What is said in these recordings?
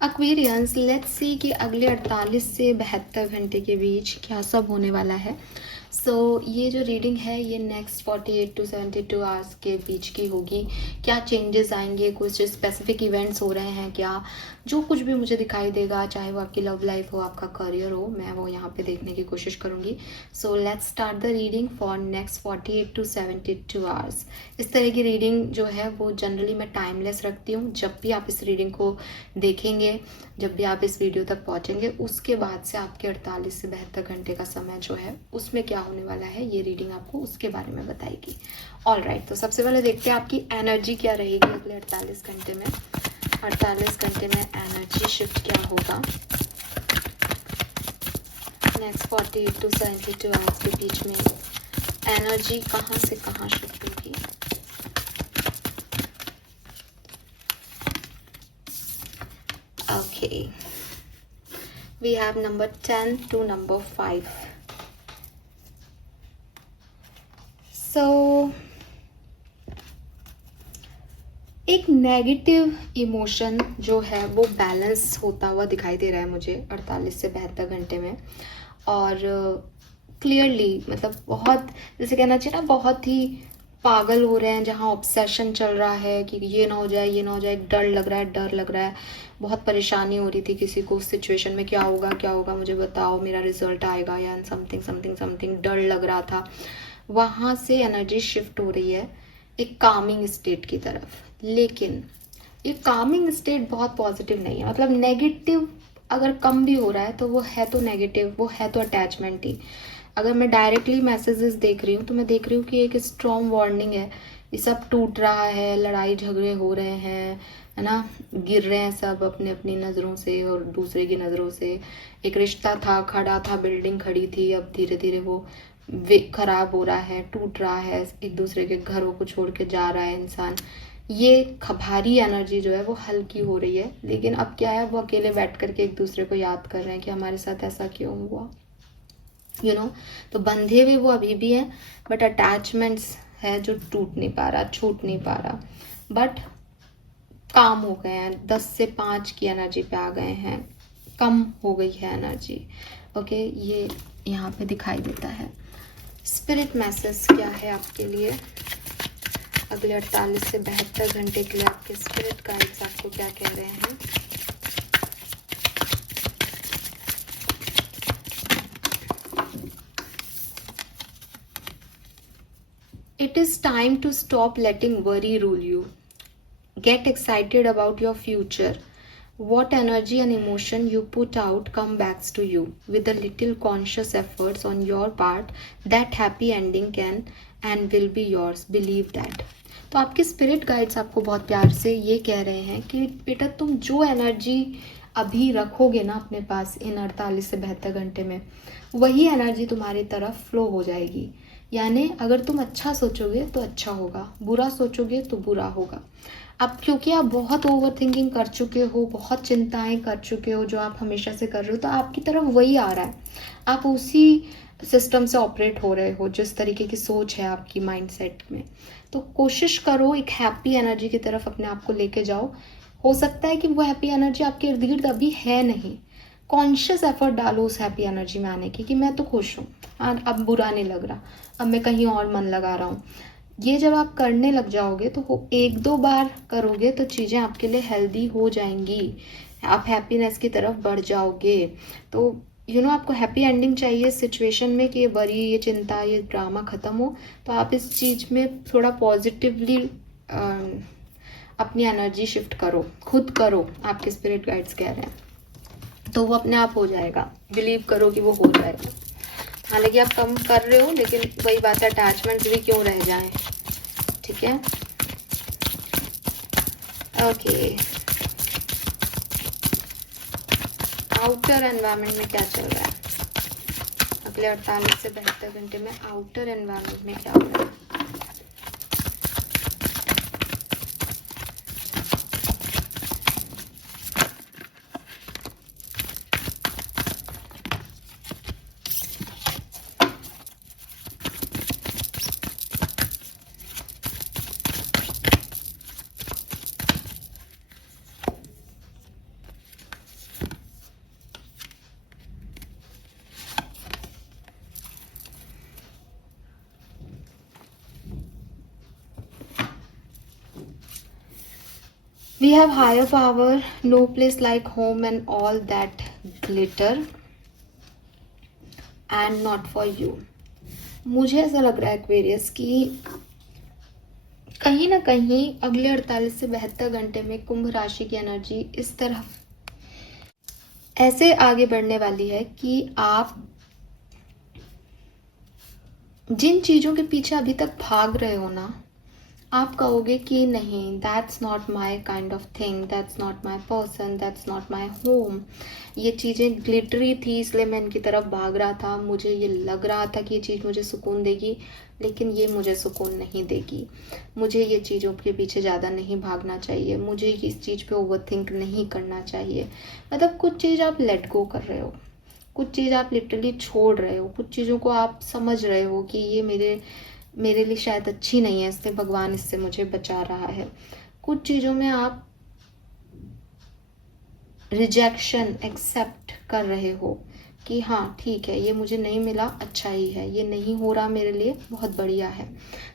Aquarians, let's see कि अगले 48 से 72 घंटे के बीच क्या सब होने वाला है। ये जो रीडिंग है ये नेक्स्ट 48 टू 72 आवर्स के बीच की होगी। क्या चेंजेस आएंगे, कुछ स्पेसिफिक इवेंट्स हो रहे हैं क्या, जो कुछ भी मुझे दिखाई देगा, चाहे वो आपकी लव लाइफ हो, आपका करियर हो, मैं वो यहाँ पे देखने की कोशिश करूँगी। Let's start the reading for next 48 to 72 hours. इस तरह की रीडिंग जो है वो जनरली मैं टाइमलेस रखती हूँ। जब भी आप इस रीडिंग को देखेंगे, जब भी आप इस वीडियो तक पहुँचेंगे, उसके बाद से आपके 48 से 72 घंटे का समय जो है उसमें क्या होने वाला है, ये रीडिंग आपको उसके बारे में बताएगी। ऑल राइट, तो सबसे पहले देखते हैं आपकी एनर्जी क्या रहेगी अगले 48 घंटे में। 48 घंटे में एनर्जी शिफ्ट क्या होगा नेक्स्ट 48 टू 72 आवर्स के बीच में। एनर्जी कहाँ से कहाँ शिफ्ट होगी। Okay, we have number 10 to number 5। एक नेगेटिव इमोशन जो है वो बैलेंस होता हुआ दिखाई दे रहा है मुझे 48 से 72 घंटे में। और क्लियरली मतलब बहुत, जैसे कहना चाहिए ना, बहुत ही पागल हो रहे हैं, जहाँ ऑब्सेशन चल रहा है कि ये ना हो जाए, ये ना हो जाए, डर लग रहा है। बहुत परेशानी हो रही थी किसी को उस सिचुएशन में, क्या होगा मुझे बताओ, मेरा रिजल्ट आएगा या समथिंग डर लग रहा था। वहाँ से एनर्जी शिफ्ट हो रही है एक कामिंग स्टेट की तरफ। लेकिन ये कामिंग स्टेट बहुत पॉजिटिव नहीं है, मतलब नेगेटिव अगर कम भी हो रहा है तो वो है तो नेगेटिव, वो है तो अटैचमेंट ही। अगर मैं डायरेक्टली मैसेजेस देख रही हूँ तो मैं देख रही हूँ कि एक स्ट्रॉन्ग वार्निंग है, ये सब टूट रहा है, लड़ाई झगड़े हो रहे हैं, है ना, गिर रहे हैं सब अपने अपनी नज़रों से और दूसरे की नज़रों से। एक रिश्ता था, खड़ा था, बिल्डिंग खड़ी थी, अब धीरे धीरे वो खराब हो रहा है, टूट रहा है, एक दूसरे के घरों को छोड़ के जा रहा है इंसान। ये भारी एनर्जी जो है वो हल्की हो रही है। लेकिन अब क्या है, वो अकेले बैठ करके एक दूसरे को याद कर रहे हैं कि हमारे साथ ऐसा क्यों हुआ, तो बंधे हुए वो अभी भी हैं, बट अटैचमेंट्स है जो टूट नहीं पा रहा, छूट नहीं पा रहा, बट काम हो गए हैं। 10 से 5 की एनर्जी पे आ गए हैं, कम हो गई है एनर्जी। ओके, ये यहाँ पे दिखाई देता है। स्पिरिट मैसेज क्या है आपके लिए अगले 48 से 72 घंटे के लिए? आपके स्पिरिट गाइड्स आपको क्या कह रहे हैं? It is time to stop letting worry rule you. Get excited about your future. What energy and emotion you put out come back to you. With a little conscious efforts on your part, that happy ending can and will be yours. Believe that. तो आपके spirit guides आपको बहुत प्यार से ये कह रहे हैं कि बेटा, तुम जो एनर्जी अभी रखोगे ना अपने पास इन 48 से 72 घंटे में, वही एनर्जी तुम्हारी तरफ फ्लो हो जाएगी। यानी अगर तुम अच्छा सोचोगे तो अच्छा होगा, बुरा सोचोगे तो बुरा होगा। अब क्योंकि आप बहुत ओवर थिंकिंग कर चुके हो, बहुत चिंताएं कर चुके हो जो आप हमेशा से कर रहे हो, तो आपकी तरफ वही आ रहा है। आप उसी सिस्टम से ऑपरेट हो रहे हो, जिस तरीके की सोच है आपकी माइंडसेट में। तो कोशिश करो एक हैप्पी एनर्जी की तरफ अपने आप को लेके जाओ। हो सकता है कि वो हैप्पी एनर्जी आपके इर्द गिर्द अभी है नहीं। कॉन्शियस एफर्ट डालो उस हैप्पी एनर्जी में आने की कि मैं तो खुश हूँ, अब बुरा नहीं लग रहा, अब मैं कहीं और मन लगा रहा हूँ। ये जब आप करने लग जाओगे तो 1-2 बार करोगे तो चीज़ें आपके लिए हेल्दी हो जाएंगी, आप हैप्पीनेस की तरफ बढ़ जाओगे। तो आपको हैप्पी एंडिंग चाहिए सिचुएशन में, कि ये वरी, ये चिंता, ये ड्रामा ख़त्म हो। तो आप इस चीज़ में थोड़ा पॉजिटिवली अपनी एनर्जी शिफ्ट करो, खुद करो, आपके स्पिरिट गाइड्स कह रहे हैं। तो वो अपने आप हो जाएगा, बिलीव करो कि वो हो जाएगा। हालांकि आप कम कर रहे हो, लेकिन वही बात है, अटैचमेंट्स भी क्यों रह जाएं, ठीक है। ओके, आउटर एनवायरनमेंट में क्या चल रहा है अगले 48 से 72 घंटे में? आउटर एनवायरनमेंट में क्या हो रहा है? We have higher power, no place like home and all that glitter and not for you. मुझे ऐसा लग रहा है एक्वेरियस कि कहीं ना कहीं अगले 48 से 72 घंटे में कुंभ राशि की एनर्जी इस तरह ऐसे आगे बढ़ने वाली है कि आप जिन चीजों के पीछे अभी तक भाग रहे हो ना, आप कहोगे कि नहीं, that's not my kind of thing, that's not my person, that's not my home. ये चीज़ें ग्लिटरी थी इसलिए मैं इनकी तरफ भाग रहा था, मुझे ये लग रहा था कि ये चीज़ मुझे सुकून देगी, लेकिन ये मुझे सुकून नहीं देगी। मुझे ये चीज़ों के पीछे ज़्यादा नहीं भागना चाहिए, मुझे इस चीज़ पे ओवरथिंक नहीं करना चाहिए। मतलब कुछ चीज़ आप लेट गो कर रहे हो, कुछ चीज़ आप लिटरली छोड़ रहे हो, कुछ चीज़ों को आप समझ रहे हो कि ये मेरे लिए शायद अच्छी नहीं है, इससे भगवान इससे मुझे बचा रहा है। कुछ चीज़ों में आप रिजेक्शन एक्सेप्ट कर रहे हो कि हाँ ठीक है, ये मुझे नहीं मिला, अच्छा ही है, ये नहीं हो रहा मेरे लिए, बहुत बढ़िया है।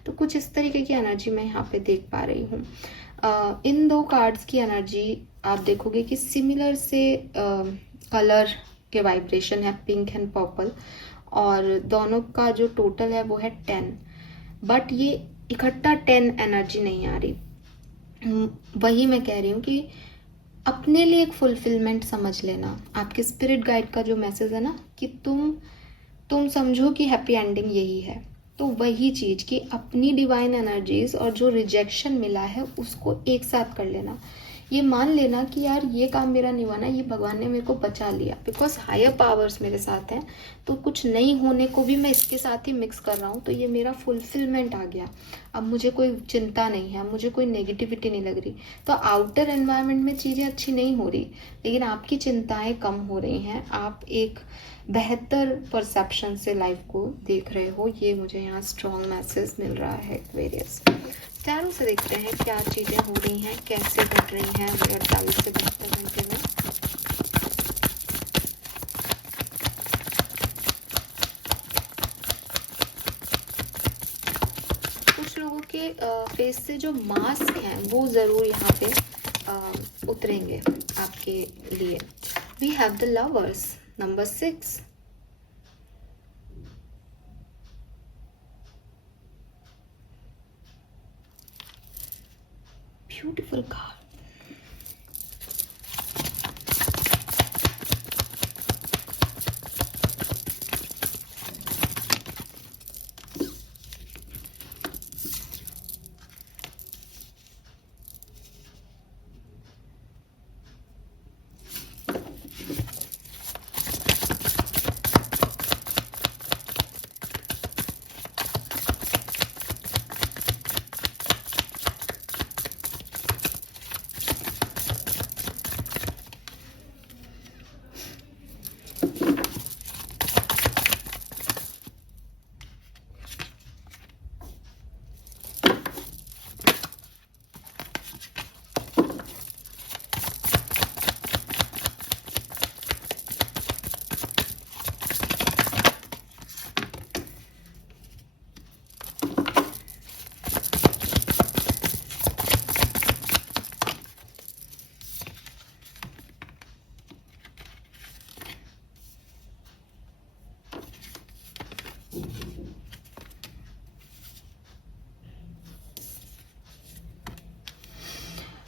तो कुछ इस तरीके की एनर्जी मैं यहाँ पे देख पा रही हूँ। इन दो कार्ड्स की एनर्जी आप देखोगे कि सिमिलर से कलर के वाइब्रेशन है, पिंक एंड पर्पल, और दोनों का जो टोटल है वो है 10। बट ये इकट्ठा 10 एनर्जी नहीं आ रही। वही मैं कह रही हूँ कि अपने लिए एक फुलफिलमेंट समझ लेना। आपके स्पिरिट गाइड का जो मैसेज है ना कि तुम समझो कि हैप्पी एंडिंग यही है। तो वही चीज़ कि अपनी डिवाइन एनर्जीज और जो रिजेक्शन मिला है उसको एक साथ कर लेना। ये मान लेना कि यार ये काम मेरा नहीं बना, ये भगवान ने मेरे को बचा लिया, बिकॉज हायर पावर्स मेरे साथ हैं। तो कुछ नहीं होने को भी मैं इसके साथ ही मिक्स कर रहा हूँ, तो ये मेरा फुलफिलमेंट आ गया। अब मुझे कोई चिंता नहीं है, मुझे कोई नेगेटिविटी नहीं लग रही। तो आउटर एनवायरनमेंट में चीज़ें अच्छी नहीं हो रही, लेकिन आपकी चिंताएं कम हो रही हैं, आप एक बेहतर परसेप्शन से लाइफ को देख रहे हो। ये मुझे यहाँ स्ट्रॉन्ग मैसेज मिल रहा है एक्वेरियस। चारों से देखते हैं क्या चीज़ें हो रही हैं, कैसे घट रही हैं अगले 48 से 72 घंटे में। कुछ लोगों के फेस से जो मास्क हैं वो ज़रूर यहाँ पे उतरेंगे आपके लिए। We have the lovers, number 6। Beautiful card.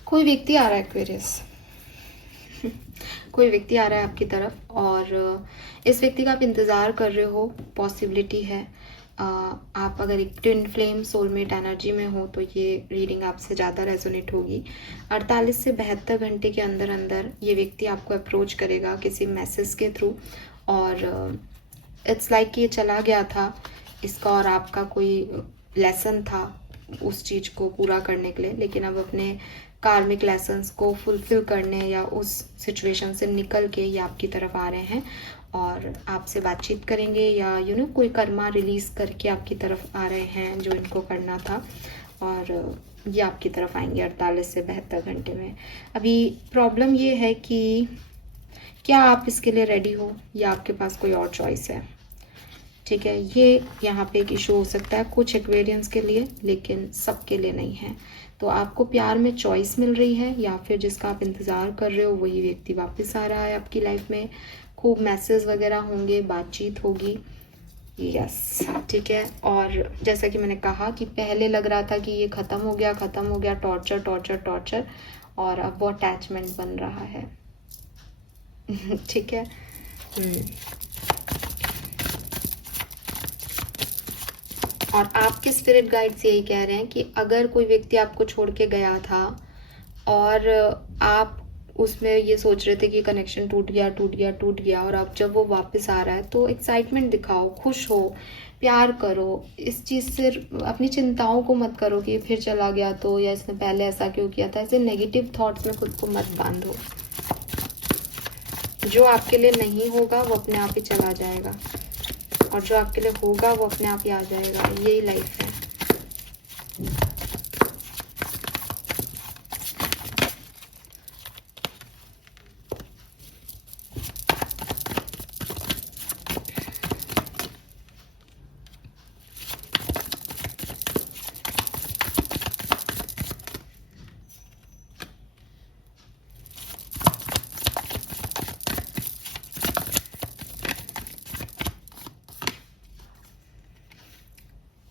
कोई व्यक्ति आ रहा है एक्वेरियस कोई व्यक्ति आ रहा है आपकी तरफ, और इस व्यक्ति का आप इंतज़ार कर रहे हो। पॉसिबिलिटी है आप अगर एक ट्विन फ्लेम सोलमेट एनर्जी में हो तो ये रीडिंग आपसे ज़्यादा रेजोनेट होगी। 48 से 72 घंटे के अंदर अंदर ये व्यक्ति आपको अप्रोच करेगा किसी मैसेज के थ्रू, और इट्स लाइक कि ये चला गया था इसका और आपका कोई लेसन था उस चीज़ को पूरा करने के लिए, लेकिन अब अपने कार्मिक लेसन्स को फुलफिल करने या उस सिचुएशन से निकल के ये आपकी तरफ आ रहे हैं और आपसे बातचीत करेंगे, या कोई कर्मा रिलीज़ करके आपकी तरफ आ रहे हैं जो इनको करना था, और ये आपकी तरफ आएंगे 48 से 72 घंटे में। अभी प्रॉब्लम ये है कि क्या आप इसके लिए रेडी हो या आपके पास कोई और चॉइस है। ठीक है, ये यहाँ पे एक इशू हो सकता है कुछ एक्वेरियंस के लिए, लेकिन सबके लिए नहीं है। तो आपको प्यार में चॉइस मिल रही है, या फिर जिसका आप इंतज़ार कर रहे हो वही व्यक्ति वापस आ रहा है आपकी लाइफ में। खूब मैसेज वगैरह होंगे, बातचीत होगी। यस, ठीक है। और जैसा कि मैंने कहा कि पहले लग रहा था कि ये ख़त्म हो गया, टॉर्चर टॉर्चर टॉर्चर, और अब वो अटैचमेंट बन रहा है। ठीक है। और आपके स्पिरिट गाइड्स यही कह रहे हैं कि अगर कोई व्यक्ति आपको छोड़ के गया था और आप उसमें ये सोच रहे थे कि कनेक्शन टूट गया, और अब जब वो वापस आ रहा है तो एक्साइटमेंट दिखाओ, खुश हो, प्यार करो। इस चीज़ से अपनी चिंताओं को मत करो कि फिर चला गया तो, या इसने पहले ऐसा क्यों किया था। ऐसे नेगेटिव थॉट्स में खुद को मत बांधो। जो आपके लिए नहीं होगा वो अपने आप ही चला जाएगा, और जो आपके लिए होगा वो अपने आप ही आ जाएगा। यही लाइफ है।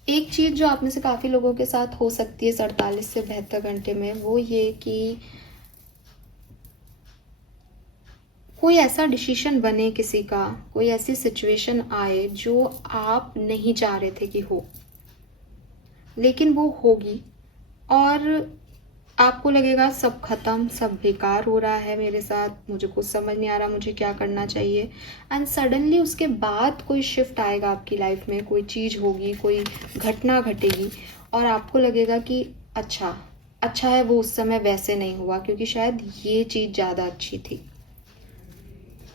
एक चीज़ जो आप में से काफ़ी लोगों के साथ हो सकती है इस 48 से 72 घंटे में, वो ये कि कोई ऐसा डिसीजन बने किसी का, कोई ऐसी सिचुएशन आए जो आप नहीं चाह रहे थे कि हो, लेकिन वो होगी, और आपको लगेगा सब खत्म, सब बेकार हो रहा है मेरे साथ, मुझे कुछ समझ नहीं आ रहा मुझे क्या करना चाहिए। एंड सडनली उसके बाद कोई शिफ्ट आएगा आपकी लाइफ में, कोई चीज़ होगी, कोई घटना घटेगी, और आपको लगेगा कि अच्छा है वो उस समय वैसे नहीं हुआ, क्योंकि शायद ये चीज़ ज़्यादा अच्छी थी।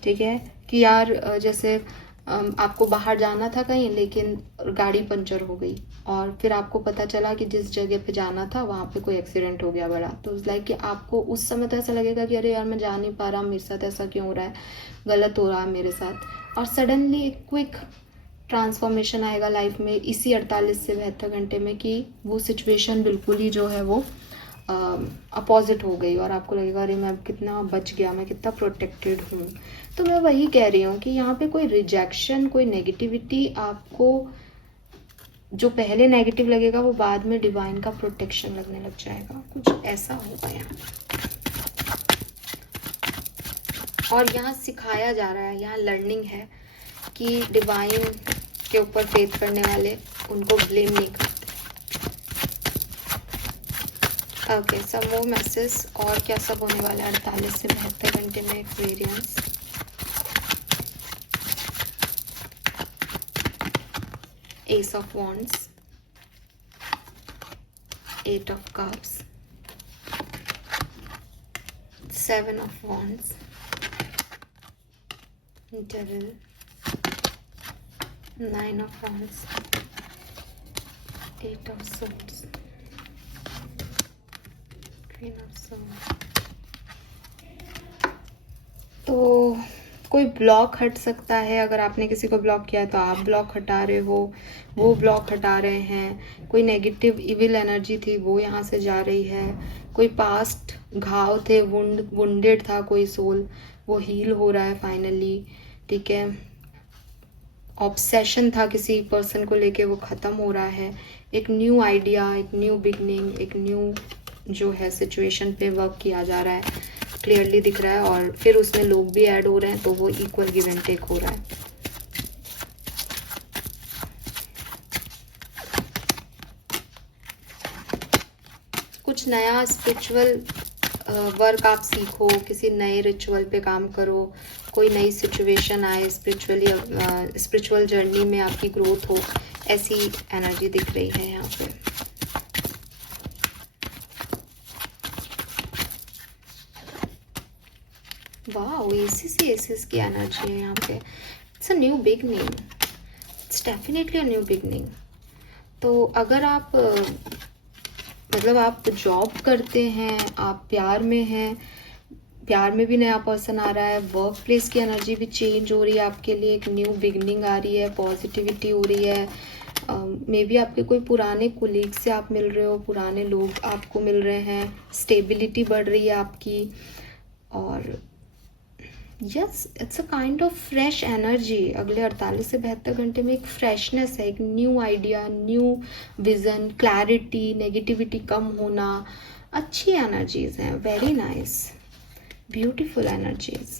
ठीक है कि यार जैसे आपको बाहर जाना था कहीं, लेकिन गाड़ी पंचर हो गई, और फिर आपको पता चला कि जिस जगह पे जाना था वहाँ पे कोई एक्सीडेंट हो गया बड़ा। तो लाइक कि आपको उस समय तो ऐसा लगेगा कि अरे यार मैं जा नहीं पा रहा, मेरे साथ ऐसा क्यों हो रहा है, गलत हो रहा है मेरे साथ। और सडनली एक क्विक ट्रांसफॉर्मेशन आएगा लाइफ में इसी 48 से 72 घंटे में, कि वो सिचुएशन बिल्कुल ही जो है वो अपोजिट हो गई, और आपको लगेगा अरे मैं कितना बच गया, मैं कितना प्रोटेक्टेड हूँ। तो मैं वही कह रही हूँ कि यहाँ पे कोई रिजेक्शन, कोई नेगेटिविटी, आपको जो पहले नेगेटिव लगेगा वो बाद में डिवाइन का प्रोटेक्शन लगने लग जाएगा। कुछ ऐसा होगा यहाँ और यहाँ सिखाया जा रहा है, यहाँ लर्निंग है कि डिवाइन के ऊपर फेथ करने वाले उनको ब्लेम नहीं करते। ओके, सम मोर मैसेज और क्या सब होने वाला है 48 से 72 घंटे में Aquarians. S of wands, 8 of cups, 7 of wands, devil, 9 of wands, 8 of swords, queen of swords. तो कोई ब्लॉक हट सकता है। अगर आपने किसी को ब्लॉक किया तो आप ब्लॉक हटा रहे हो, वो ब्लॉक हटा रहे हैं। कोई नेगेटिव इविल एनर्जी थी वो यहाँ से जा रही है। कोई पास्ट घाव थे, वुंडेड था कोई सोल, वो हील हो रहा है फाइनली। ठीक है, ऑब्सेशन था किसी पर्सन को लेके, वो ख़त्म हो रहा है। एक न्यू आइडिया, एक न्यू बिगनिंग, एक न्यू जो है सिचुएशन पे वर्क किया जा रहा है, क्लियरली दिख रहा है। और फिर उसमें लोग भी ऐड हो रहे हैं, तो वो इक्वल गिव एंड टेक हो रहा है। कुछ नया स्पिरिचुअल वर्क आप सीखो, किसी नए रिचुअल पे काम करो, कोई नई सिचुएशन आए, स्पिरिचुअल जर्नी में आपकी ग्रोथ हो, ऐसी एनर्जी दिख रही है यहाँ पे। वाओ, एसिस की एनर्जी है यहाँ पे। It's a new beginning, it's definitely a new beginning. तो अगर आप मतलब आप जॉब करते हैं, आप प्यार में हैं, प्यार में भी नया पर्सन आ रहा है, वर्क प्लेस की एनर्जी भी चेंज हो रही है आपके लिए, एक न्यू बिगनिंग आ रही है, पॉजिटिविटी हो रही है, मे बी आपके कोई पुराने कोलीग से आप मिल रहे हो, पुराने लोग आपको मिल रहे हैं, स्टेबिलिटी बढ़ रही है आपकी। और yes, it's a kind of fresh energy. अगले 48 से 72 घंटे में एक फ्रेशनेस है, एक new idea, new vision, clarity, negativity कम होना, अच्छी एनर्जीज हैं। Very nice, beautiful energies.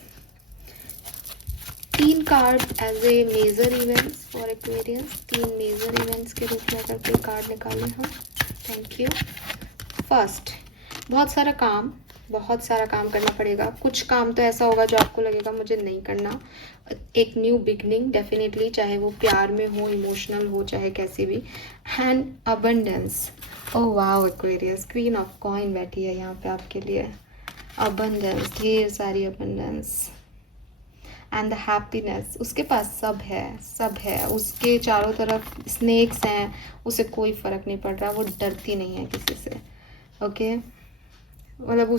3 card as a major events for Aquarius, 3 major events के रूप में करके कार्ड निकाले हम। Thank you. फर्स्ट, बहुत सारा काम करना पड़ेगा। कुछ काम तो ऐसा होगा जो आपको लगेगा मुझे नहीं करना। एक न्यू बिगनिंग डेफिनेटली, चाहे वो प्यार में हो, इमोशनल हो, चाहे कैसी भी। And abundance. Oh wow Aquarius, queen of coin बैठी है यहाँ पे आपके लिए। अबंडेंस, ढेर सारी अबंडेंस। एंड द हैप्पीनेस, उसके पास सब है। उसके चारों तरफ स्नेक्स हैं, उसे कोई फ़र्क नहीं पड़ रहा, वो डरती नहीं है किसी से। ओके, मतलब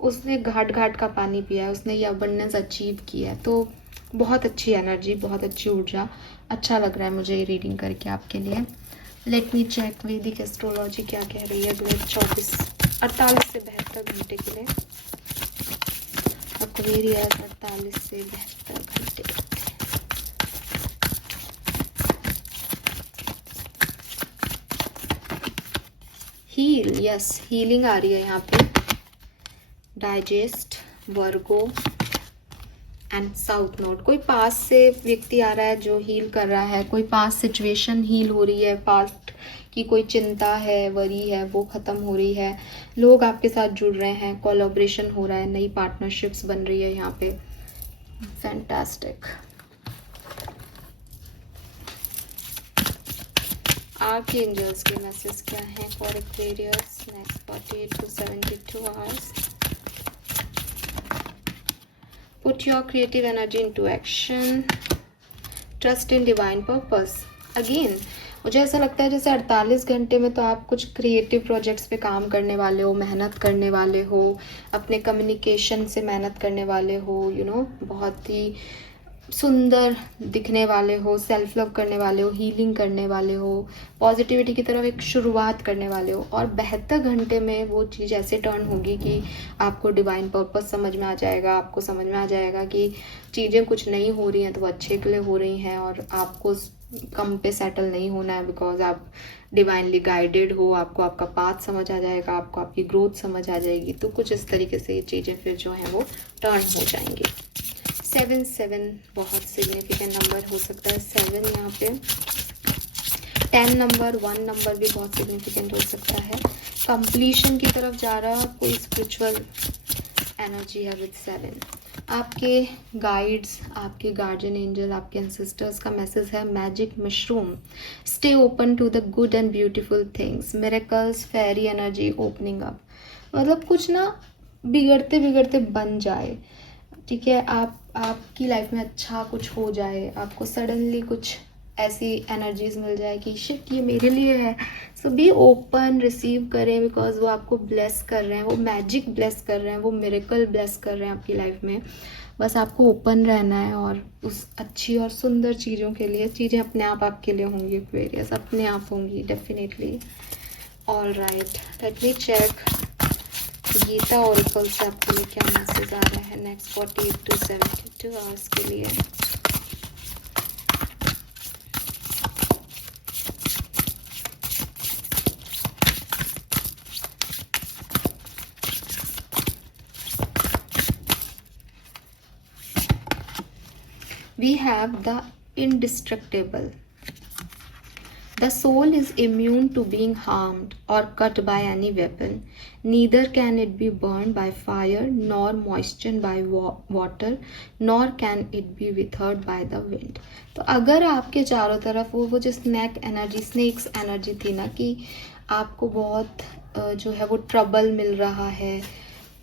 उसने घाट का पानी पिया है, उसने ये अबंडेंस अचीव किया है। तो बहुत अच्छी एनर्जी, बहुत अच्छी ऊर्जा। अच्छा लग रहा है मुझे ये रीडिंग करके आपके लिए। लेट मी चेक वैदिक एस्ट्रोलॉजी क्या कह रही है अगले 48 से 72 घंटे के लिए। एक्वेरियस 48 से 72 घंटे। हील, यस, हीलिंग आ रही है यहाँ पे। Digest, Virgo and south node. कोई पास से व्यक्ति आ रहा है जो हील कर रहा है, कोई पास सिचुएशन हील हो रही है, पास्ट की कोई चिंता है, वरी है, वो खत्म हो रही है। लोग आपके साथ जुड़ रहे हैं, कोलैबोरेशन हो रहा है, नई पार्टनरशिप्स बन रही है यहाँ पे। फैंटास्टिक। आर्कएंजल्स के मैसेज क्या हैं for Aquarius next 48 to 72 hours. Put your creative energy into action. Trust in divine purpose. Again, मुझे ऐसा लगता है जैसे 48 घंटे में तो आप कुछ क्रिएटिव प्रोजेक्ट्स पे काम करने वाले हो, मेहनत करने वाले हो, अपने कम्युनिकेशन से मेहनत करने वाले हो, बहुत ही सुंदर दिखने वाले हो, सेल्फ लव करने वाले हो, हीलिंग करने वाले हो, पॉजिटिविटी की तरफ एक शुरुआत करने वाले हो। और 72 घंटे में वो चीज़ ऐसे टर्न होगी कि आपको डिवाइन पर्पस समझ में आ जाएगा। आपको समझ में आ जाएगा कि चीज़ें कुछ नहीं हो रही हैं तो वो अच्छे के लिए हो रही हैं, और आपको कम पे सेटल नहीं होना है, बिकॉज आप डिवाइनली गाइडेड हो। आपको आपका पाथ समझ आ जाएगा, आपको आपकी ग्रोथ समझ आ जाएगी। तो कुछ इस तरीके से ये चीज़ें फिर जो हैं वो टर्न हो जाएंगी। 7 बहुत सिग्निफिकेंट नंबर हो सकता है। 7 यहाँ पे 10 नंबर, 1 नंबर भी बहुत सिग्निफिकेंट हो सकता है। कंप्लीशन की तरफ जा रहा कोई स्पिरिचुअल एनर्जी है विद 7। आपके गाइड्स, आपके गार्जियन एंजल, आपके एंसेस्टर्स का मैसेज है magic mushroom, stay open to the good and beautiful things, miracles, fairy energy opening up. मतलब कुछ ना बिगड़ते बिगड़ते बन जाए, ठीक है, आपकी लाइफ में अच्छा कुछ हो जाए, आपको सडनली कुछ ऐसी एनर्जीज मिल जाए कि शिट ये मेरे लिए है। सो बी ओपन, रिसीव करें, बिकॉज वो आपको ब्लेस कर रहे हैं, वो मैजिक ब्लेस कर रहे हैं, वो मिरेकल ब्लेस कर रहे हैं आपकी लाइफ में। बस आपको ओपन रहना है और उस अच्छी और सुंदर चीज़ों के लिए, चीज़ें अपने आप आपके लिए होंगी, एक्वेरियस अपने आप होंगी definitely. All right, let me check Gita oracle से आपके लिए क्या मैसेज आ रहा है नेक्स्ट 48 to 72 आवर्स के लिए। We have the indestructible. The soul is immune to being harmed or cut by any weapon. Neither can it be burned by fire, nor moistened by water, nor can it be withered by the wind. तो अगर आपके चारों तरफ वो जो snacks energy थी ना, कि आपको बहुत जो है वो ट्रबल मिल रहा है,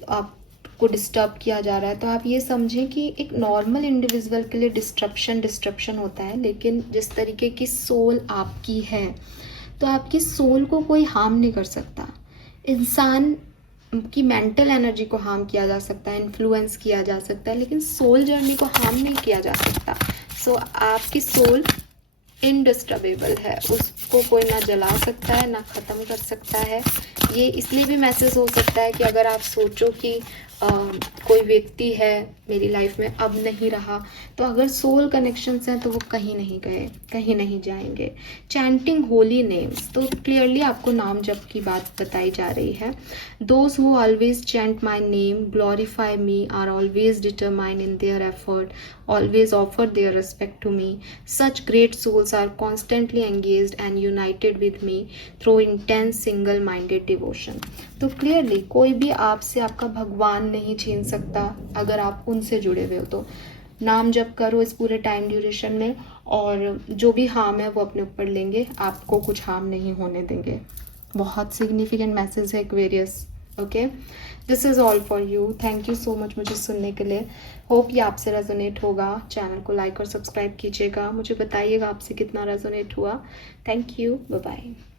आपको डिस्टर्ब किया जा रहा है, तो आप ये समझें कि एक नॉर्मल इंडिविजुअल के लिए डिस्ट्रप्शन होता है, लेकिन जिस तरीके की सोल आपकी है तो आपकी सोल को कोई हार्म नहीं कर सकता। इंसान की मेंटल एनर्जी को हार्म किया जा सकता है, इन्फ्लुएंस किया जा सकता है, लेकिन सोल जर्नी को हार्म नहीं किया जा सकता। सो आपकी सोल इनडिस्टर्बेबल है, उसको कोई ना जला सकता है ना ख़त्म कर सकता है। ये इसलिए भी मैसेज हो सकता है कि अगर आप सोचो कि कोई व्यक्ति है मेरी लाइफ में अब नहीं रहा, तो अगर सोल कनेक्शंस हैं तो वो कहीं नहीं गए, कहीं नहीं जाएंगे। चैंटिंग होली नेम्स, तो क्लियरली आपको नाम जप की बात बताई जा रही है। Those who always chant my name glorify me are always determined in their effort, always offer their respect to me. Such great souls are constantly engaged and united with me through intense single-minded devotion. तो clearly कोई भी आपसे आपका भगवान नहीं छीन सकता अगर आप उनसे जुड़े हुए हो। तो नाम जप करो इस पूरे टाइम ड्यूरेशन में, और जो भी हार्म है वो अपने ऊपर लेंगे, आपको कुछ हार्म नहीं होने देंगे। बहुत सिग्निफिकेंट मैसेज है Aquarius. Okay, this is all for you. Thank you so much मुझे सुनने के लिए। होप ये आपसे रेजोनेट होगा। चैनल को लाइक और सब्सक्राइब कीजिएगा, मुझे बताइएगा आपसे कितना रेजोनेट हुआ। Thank you, bye bye.